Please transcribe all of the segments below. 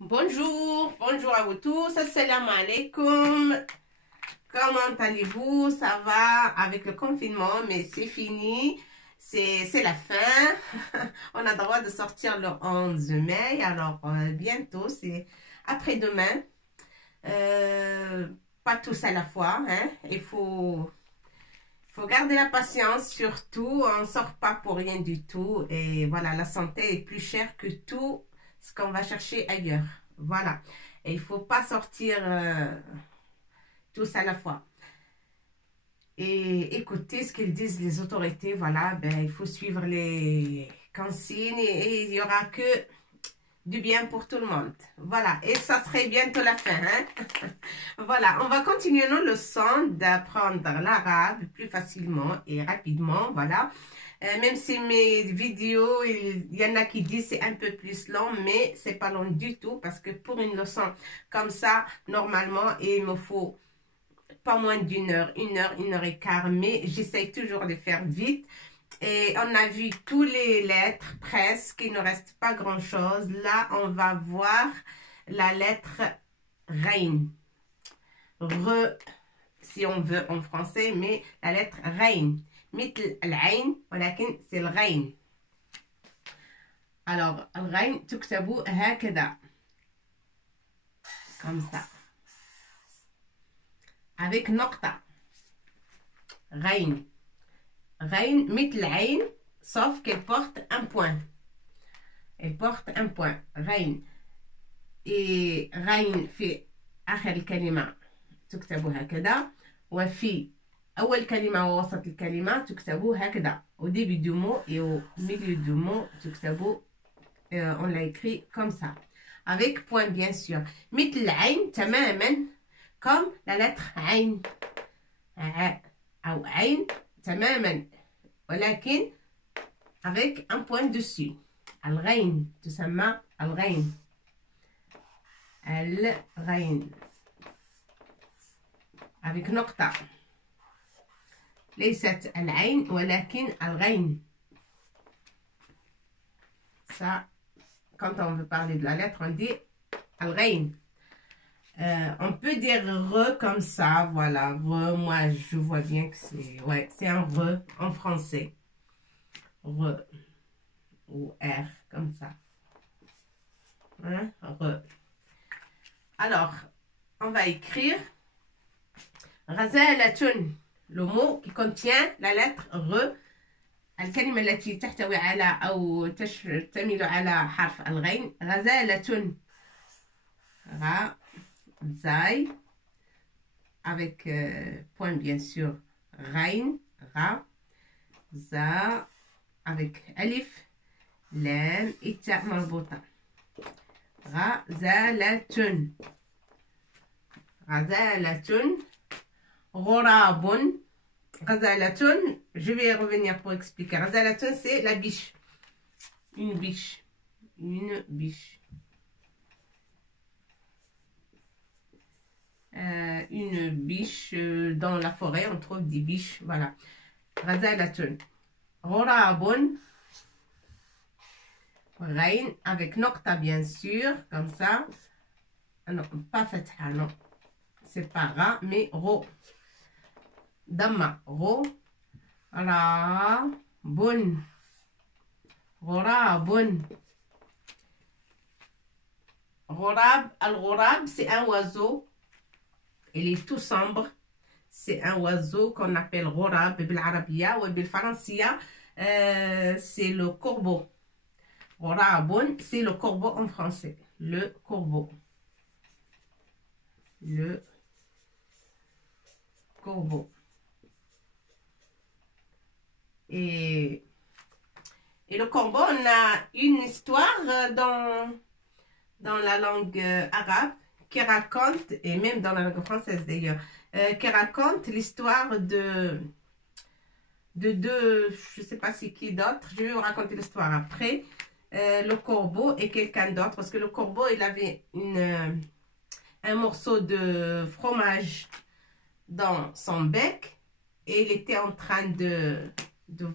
Bonjour à vous tous, assalamu alaikum. Comment allez-vous? Ça va avec le confinement, mais c'est fini, c'est la fin. On a le droit de sortir le 11 mai, alors bientôt, c'est après-demain. Pas tous à la fois, hein. Il faut garder la patience, surtout, on ne sort pas pour rien du tout. Et voilà, la santé est plus chère que tout ce qu'on va chercher ailleurs. Voilà. Et il ne faut pas sortir tous à la fois. Et écouter ce qu'ils disent les autorités. Voilà, ben, il faut suivre les consignes et il n'y aura que du bien pour tout le monde. Voilà, et ça serait bientôt la fin. Hein? Voilà, on va continuer nos leçons d'apprendre l'arabe plus facilement et rapidement. Voilà, même si mes vidéos, il y en a qui disent c'est un peu plus long, mais c'est pas long du tout parce que pour une leçon comme ça, normalement, il me faut pas moins d'une heure, une heure et quart, mais j'essaye toujours de faire vite. Et on a vu tous les lettres presque, il ne reste pas grand chose. Là, on va voir la lettre Rein. Re, si on veut en français, mais la lettre Rein. مثل العين ولكن c'est le Rein. Alors, le Rein, تكتبوا هكذا. Comme ça. Avec نقطة. Rein. Rein, مثل عين, sauf qu'elle porte un point. Elle porte un point. Rein. Et Rein في آخر الكلمة تكتب هكذا. وفي أول كلمة ووسط الكلمة تكتب هكذا. Au début du mot et au milieu du mot تكتب on l'a écrit comme ça. Avec point bien sûr. مثل العين تماما comme la lettre عين. أو عين تماما ولكن avec un point dessus. الغين تسمى الغين. الغين avec نقطة. ليست العين ولكن الغين. Ça, quand on veut parler de la lettre, on dit الغين. On peut dire re comme ça, voilà, re, moi je vois bien que c'est, ouais, c'est un re en français. Re ou R, comme ça. Hein, re. Alors, on va écrire غزالة, le mot qui contient la lettre re. الكلمة التي تحتوي على أو تشتمل على حرف الغين. غزالة. غزاي avec point bien sûr. غين. غ. زا avec ألف لام التاء مربوطة. غزالة. غزالة. غراب. غزالة, je vais revenir pour expliquer. غزالة, c'est la biche. Une biche. Une biche. Une biche dans la forêt, on trouve des biches. Voilà. غزالة. غراب. غين avec نقطة bien sûr, comme ça. Non, pas فتحة, non. C'est pas ra, mais ro. ضمة. غو. را. بن. غراب. غراب. الغراب, c'est un oiseau. Il est tout sombre. C'est un oiseau qu'on appelle غراب بالعربية وبالفرنسية. C'est le corbeau. غراب, c'est le corbeau en français. Le corbeau. Le corbeau. Et le corbeau, on a une histoire dans la langue arabe qui raconte, et même dans la langue française d'ailleurs, qui raconte l'histoire de deux, je ne sais pas c'est qui d'autre, je vais vous raconter l'histoire après. Le corbeau et quelqu'un d'autre, parce que le corbeau, il avait un morceau de fromage dans son bec et il était en train de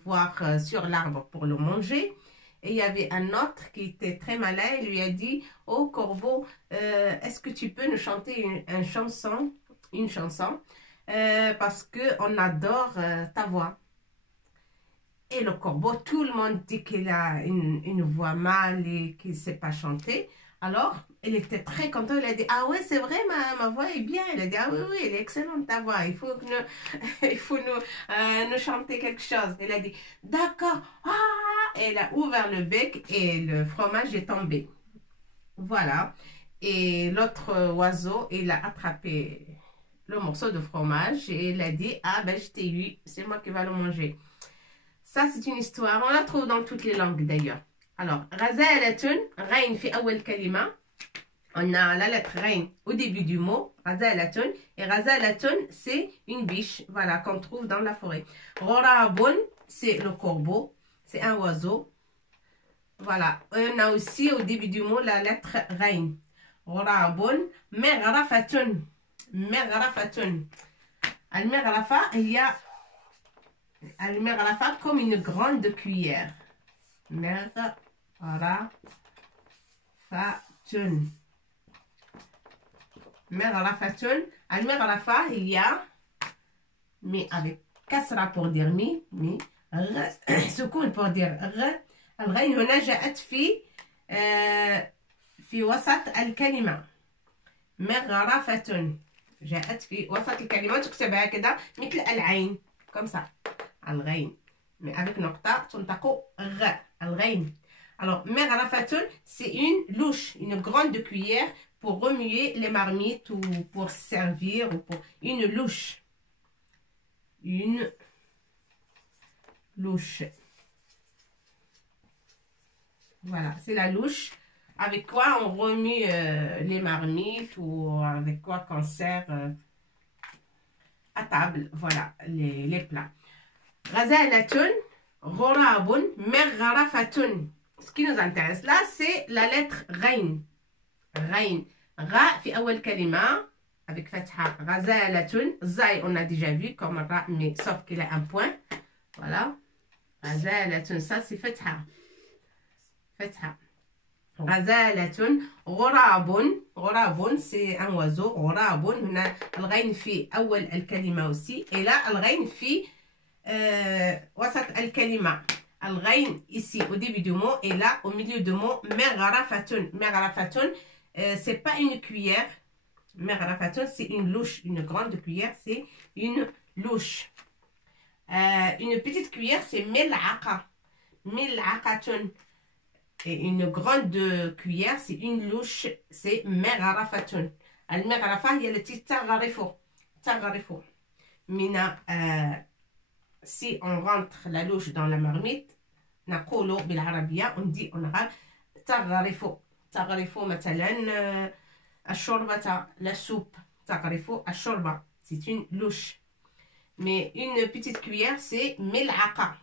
voir sur l'arbre pour le manger. Et il y avait un autre qui était très malin. Il lui a dit, oh corbeau, est-ce que tu peux nous chanter une chanson parce qu'on adore ta voix. Et le corbeau, tout le monde dit qu'il a une voix mal et qu'il ne sait pas chanter. Alors, il était très content. Il a dit, ah ouais, c'est vrai, ma voix est bien. Il a dit, ah oui, oui, elle est excellente ta voix. Il faut, il faut nous chanter quelque chose. Il a dit, d'accord. Ah! Et il a ouvert le bec et le fromage est tombé. Voilà. Et l'autre oiseau, il a attrapé le morceau de fromage et il a dit, ah ben je t'ai eu, c'est moi qui vais le manger. Ça, c'est une histoire. On la trouve dans toutes les langues d'ailleurs. Alors, Razalatun, Rain fi awal kalima. On a la lettre Rain au début du mot. Razalatun. Et Razalatun, c'est une biche, voilà, qu'on trouve dans la forêt. Rorabun, c'est le corbeau. C'est un oiseau. Voilà. On a aussi au début du mot la lettre Rain. Rorabun. Meghrafatun. Meghrafatun. Al-Meghrafa, il y a Al-Meghrafa comme une grande cuillère. Meghrafatun. Meghrafatun. Al-Meghrafa, il y a, mais avec kasra pour dire mi, سكون pour dire الغين هنا جاءت في وسط الكلمة. مغرفة جاءت في وسط الكلمة تكتبها كده مثل العين comme ça. الغين mais avec نقطة تنطق غ الغين. Alors مغرفة c'est une louche, une grande cuillère pour remuer les marmites ou pour servir ou pour une louche. Une louche. Voilà, c'est la louche. Avec quoi on remue les marmites ou avec quoi qu'on sert à table. Voilà, les plats. Razalatun, Rorabun, Meghrafatun. Ce qui nous intéresse là, c'est la lettre Rain. Rain. Ra fi awal kalima. Avec fatha. Razalatun. Zai, on a déjà vu comme ra, mais sauf qu'il a un point. Voilà. Razalatun, ça c'est fatha. Fatha. Razalatun. Rorabun. Rorabun, c'est un oiseau. Rorabun. On a al-ghain fi awal al-kalima aussi. Et là, al-ghain fi wasat al-kalima. Al-ghain ici au début du mot. Et là, au milieu du mot, meghrafatun. Meghrafatun, c'est pas une cuillère. Meghrafatun, c'est une louche. Une grande cuillère, c'est une louche. Une petite cuillère, c'est mil'aqa. Mil'aqatun. Et une grande cuillère, c'est une louche, c'est meghrafatun. Al-meghrafa, il y a le titre tagharifu. Tagharifu. Mina, si on rentre la louche dans la marmite, نقولو بالعربية, on dit en arabe tagharifu. Tagharifu, مثلا الشوربة, la soupe. Tagharifu, الشوربة. C'est une louche. Mais une petite cuillère, c'est mil'aqa.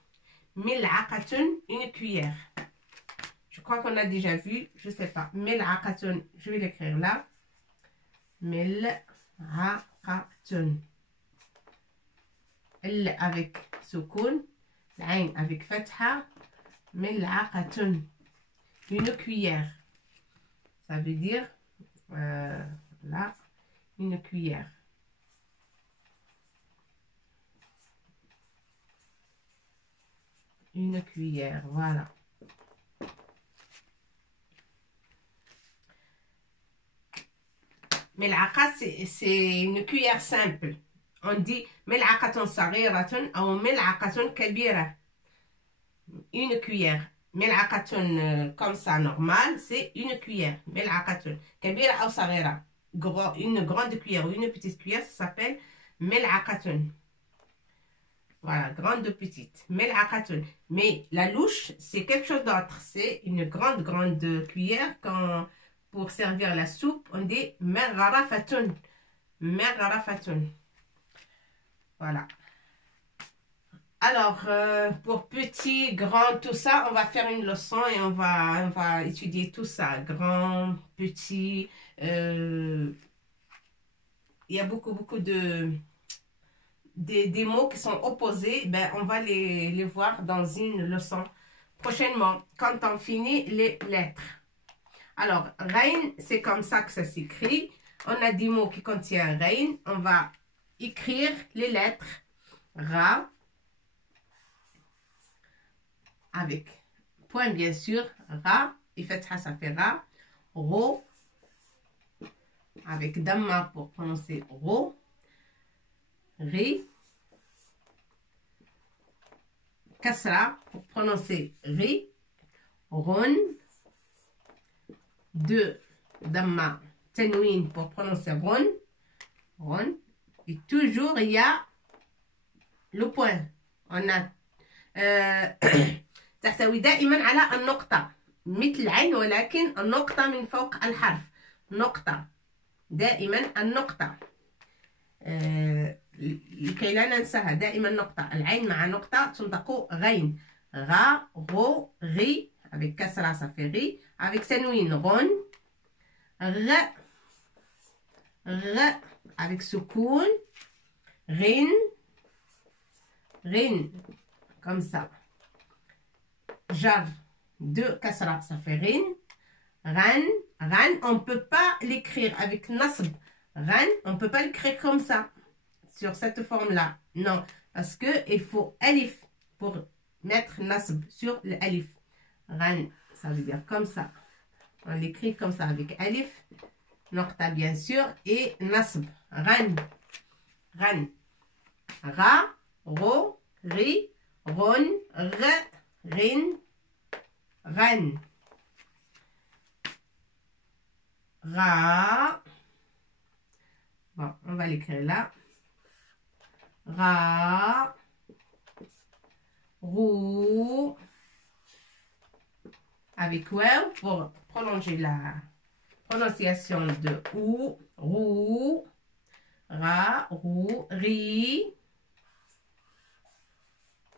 Mil'aqatun, une cuillère. Je crois qu'on a déjà vu, je sais pas. Mil'aqatun, je vais l'écrire là. Mil'aqatun. L avec soukoun, l'ain avec fatha. Mil'aqatun. Une cuillère. Ça veut dire là, une cuillère. Une cuillère, voilà. Mil'aqa, c'est une cuillère simple. On dit mil'aqatun saghiratun ou mil'aqatun kabira. Une cuillère. Mil'aqatun comme ça normal, c'est une cuillère. Mil'aqatun kabira ou saghira. Une grande cuillère ou une petite cuillère, ça s'appelle mil'aqatun. Voilà, grande petite. Mil'aqatun. Mais la louche, c'est quelque chose d'autre. C'est une grande cuillère quand pour servir la soupe, on dit meghrafatun. Meghrafatun. Voilà. Alors, pour petit, grand, tout ça, on va faire une leçon et on va étudier tout ça. Grand, petit. Il y a beaucoup des mots qui sont opposés. Ben, on va les voir dans une leçon prochainement, quand on finit les lettres. Alors, Rain, c'est comme ça que ça s'écrit. On a des mots qui contiennent Rain. On va écrire les lettres Ra, avec point bien sûr, Ra, et Fatha, ça fait Ra, Ro, avec Damma pour prononcer Ro, Ri, Kasra pour prononcer Ri, Ron, 2 Damma, Tanwin pour prononcer Ron, Ron, et toujours il y a le point. On a تحتوي دائما على النقطة مثل العين ولكن النقطة من فوق الحرف نقطة دائما النقطة لكي لا ننساها دائما نقطة العين مع نقطة تنطق غين غا غو غي avec كسرة ça fait غي avec تنوين غون غ غ avec سكون غين غين comme ça jar 2 kasra ça fait rin ran ran on peut pas l'écrire avec nasb ran on peut pas l'écrire comme ça sur cette forme là non parce que il faut alif pour mettre nasb sur le alif ran ça veut dire comme ça on l'écrit comme ça avec alif noqta bien sûr et nasb ran ran ra ro ri ron r rin ran ra bon on va l'écrire là ra rou avec waw pour prolonger la prononciation de ou rou ra rou ri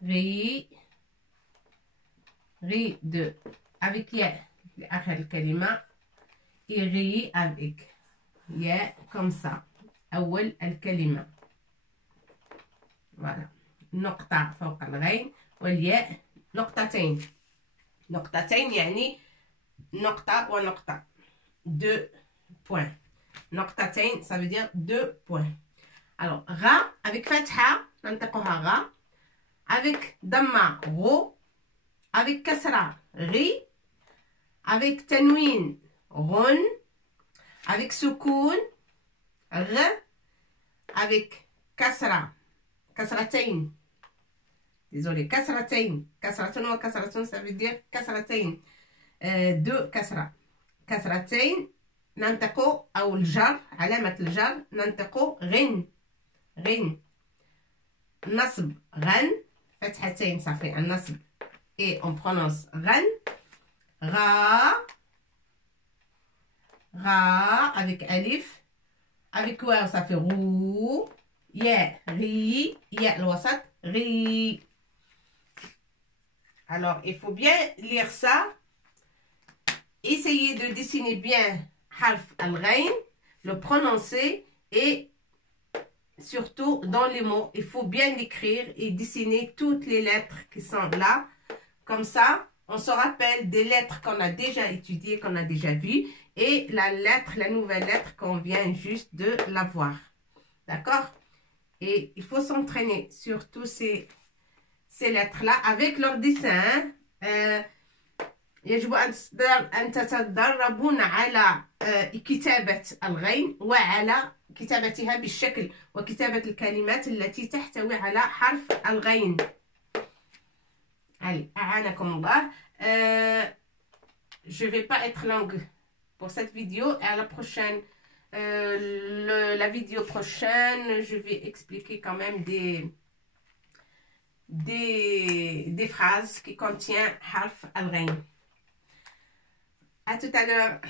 ri ri de avec ya آخر الكلمة et ri avec ya comme ça أول الكلمة voilà نقطة فوق الغين والياء نقطتين نقطتين يعني نقطة ونقطة 2 points نقطتين ça veut dire 2 points alors ra avec fatha ننطقها ra avec damma ro avec kasra ri avec tanwin ron avec soukoun r avec kasra kasratain désolé kasratain kasratun wa kasratun ça veut dire kasratain 2 kasra kasratain ننطق أو الجر علامة الجر ننطق غن غن نصب غن فتحتين صافي النصب et on prononce ran ra ra avec alif avec waw ça fait rou ya ri ya الوسط ri alors il faut bien lire ça essayez de dessiner bien harf al-ghain le prononcer et surtout dans les mots il faut bien l'écrire et dessiner toutes les lettres qui sont là. Comme ça, on se rappelle des lettres qu'on a déjà étudiées, qu'on a déjà vues, et la lettre, la nouvelle lettre qu'on vient juste de la voir. D'accord? Et il faut s'entraîner sur tous ces lettres-là avec leur dessin. يجب أن تتدربون على كتابة الغين وعلى كتابتها بالشكل وكتابة الكلمات التي تحتوي على حرف الغين. Allez, a'anakumullah. Je vais pas être longue pour cette vidéo. À la prochaine, la vidéo prochaine, je vais expliquer quand même des phrases qui contiennent harf al-ghain. À tout à l'heure.